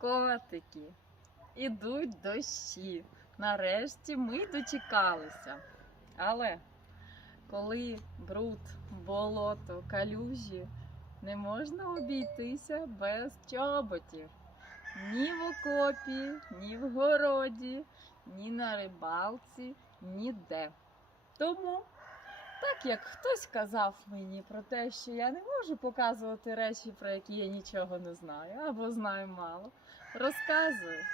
Котики, ідуть дощі. Нарешті ми дочекалися. Але коли бруд, болото, калюжі, не можна обійтися без чоботів. Ні в окопі, ні в городі, ні на рибалці, ніде. Тому, так як хтось казав мені про те, що я не можу показувати речі, про які я нічого не знаю або знаю мало, розказую.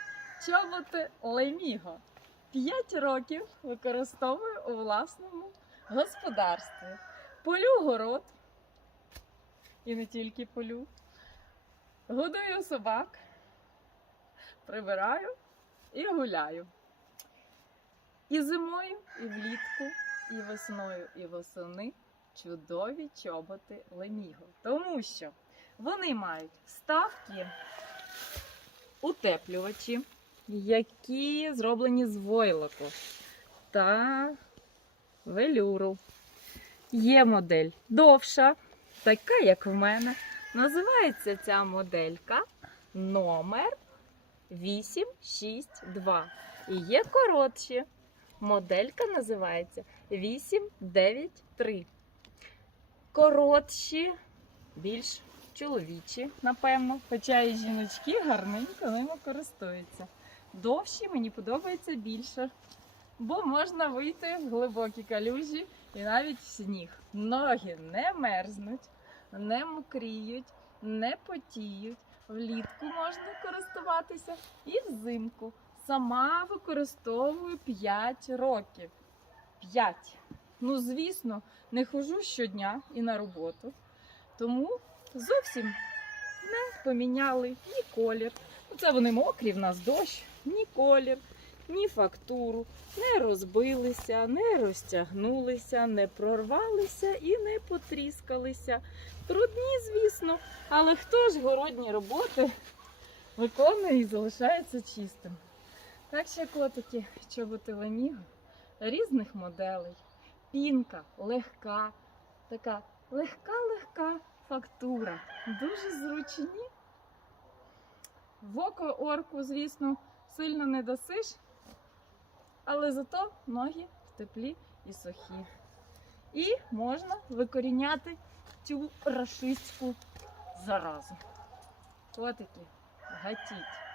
Чоботи Леміго. П'ять років використовую у власному господарстві. Полю город. І не тільки полю. Годую собак, прибираю і гуляю. І зимою, і влітку, і весною, і восени чудові чоботи Леміго. Тому що вони мають вставки утеплювачі, які зроблені з войлоку та велюру. Є модель довша, така як в мене. Називається ця моделька номер 862. І є коротші. Моделька називається 893. Коротші, більш чоловічі, напевно. Хоча і жіночки гарненько ними користуються. Довші мені подобається більше, бо можна вийти в глибокі калюжі і навіть в сніг. Ноги не мерзнуть, не мокріють, не потіють. Влітку можна користуватися і взимку. Сама використовую 5 років. 5. Ну, звісно, не хожу щодня і на роботу. Тому зовсім не поміняли ні колір. Оце вони мокрі, в нас дощ, ні колір, ні фактуру, не розбилися, не розтягнулися, не прорвалися і не потріскалися. Трудні, звісно, але хто ж городні роботи виконує і залишається чистим. Так ще котики, чоботи Леміго різних моделей. Пінка легка, така легка-легка фактура. Дуже зручні. В око орку, звісно, сильно не досиш, але зато ноги теплі і сухі. І можна викоріняти цю рашистську заразу. Котики, гатіть.